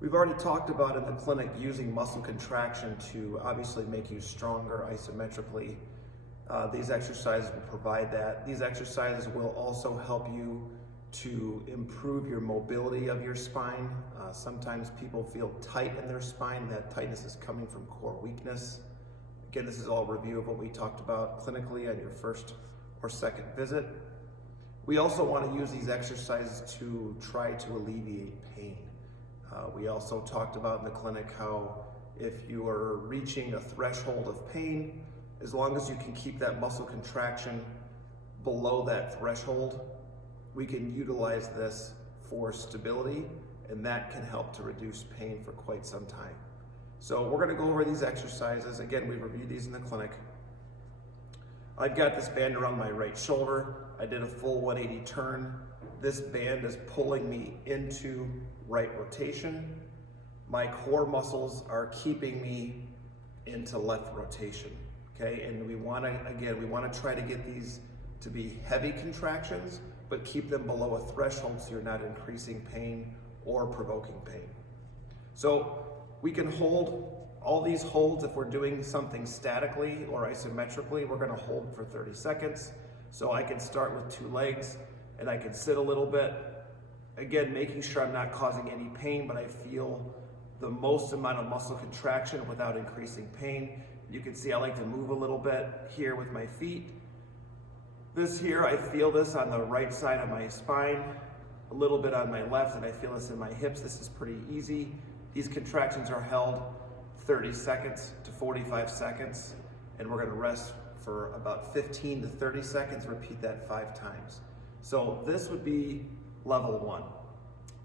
We've already talked about in the clinic using muscle contraction to obviously make you stronger isometrically. These exercises will provide that. These exercises will also help you to improve your mobility of your spine. Sometimes people feel tight in their spine, and that tightness is coming from core weakness. Again, this is all a review of what we talked about clinically on your first or second visit. We also want to use these exercises to try to alleviate pain. We also talked about in the clinic how if you are reaching a threshold of pain, as long as you can keep that muscle contraction below that threshold, we can utilize this for stability, and that can help to reduce pain for quite some time. So we're going to go over these exercises. Again, we reviewed these in the clinic. I've got this band around my right shoulder. I did a full 180 turn. This band is pulling me into right rotation. My core muscles are keeping me into left rotation. Okay, and we want to try to get these to be heavy contractions, but keep them below a threshold so you're not increasing pain or provoking pain. So we can hold all these holds. If we're doing something statically or isometrically, we're going to hold for 30 seconds. So I can start with 2 legs and I can sit a little bit. Again, making sure I'm not causing any pain, but I feel the most amount of muscle contraction without increasing pain. You can see I like to move a little bit here with my feet. This here, I feel this on the right side of my spine, a little bit on my left, and I feel this in my hips. This is pretty easy. These contractions are held 30 seconds to 45 seconds, and we're gonna rest for about 15 to 30 seconds, repeat that 5 times. So this would be level 1.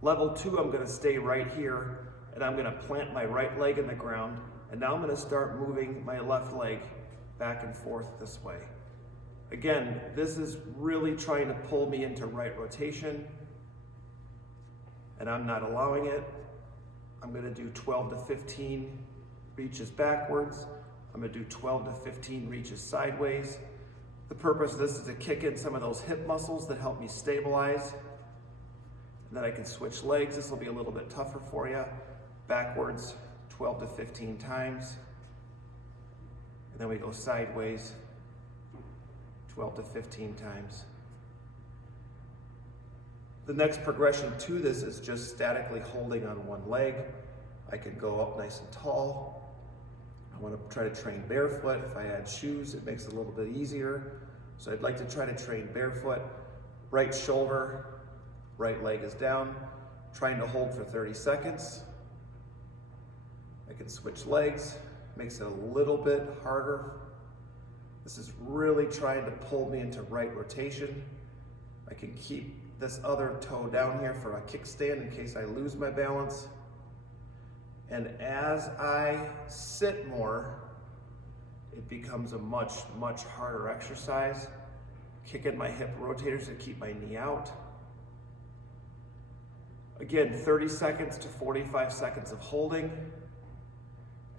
Level 2, I'm gonna stay right here, and I'm gonna plant my right leg in the ground, and now I'm gonna start moving my left leg back and forth this way. Again, this is really trying to pull me into right rotation, and I'm not allowing it. I'm gonna do 12 to 15 reaches backwards. I'm gonna do 12 to 15 reaches sideways. The purpose of this is to kick in some of those hip muscles that help me stabilize. And then I can switch legs. This will be a little bit tougher for you. Backwards, 12 to 15 times. And then we go sideways, 12 to 15 times. The next progression to this is just statically holding on one leg. I can go up nice and tall. I want to try to train barefoot. If I add shoes, it makes it a little bit easier. So I'd like to try to train barefoot. Right shoulder, right leg is down. Trying to hold for 30 seconds. I can switch legs, makes it a little bit harder. This is really trying to pull me into right rotation. I can keep this other toe down here for a kickstand in case I lose my balance. And as I sit more, it becomes a much, much harder exercise. Kicking my hip rotators to keep my knee out. Again, 30 seconds to 45 seconds of holding.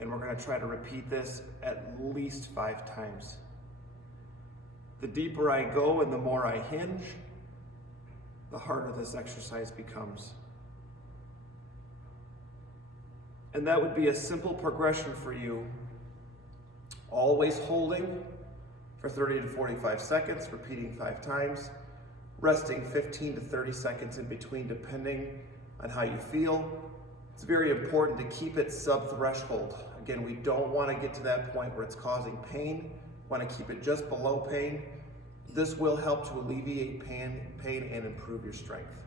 And we're gonna try to repeat this at least 5 times. The deeper I go and the more I hinge, the harder this exercise becomes. And that would be a simple progression for you. Always holding for 30 to 45 seconds, repeating 5 times, resting 15 to 30 seconds in between depending on how you feel. It's very important to keep it sub-threshold. Again, we don't want to get to that point where it's causing pain. We want to keep it just below pain. This will help to alleviate pain and improve your strength.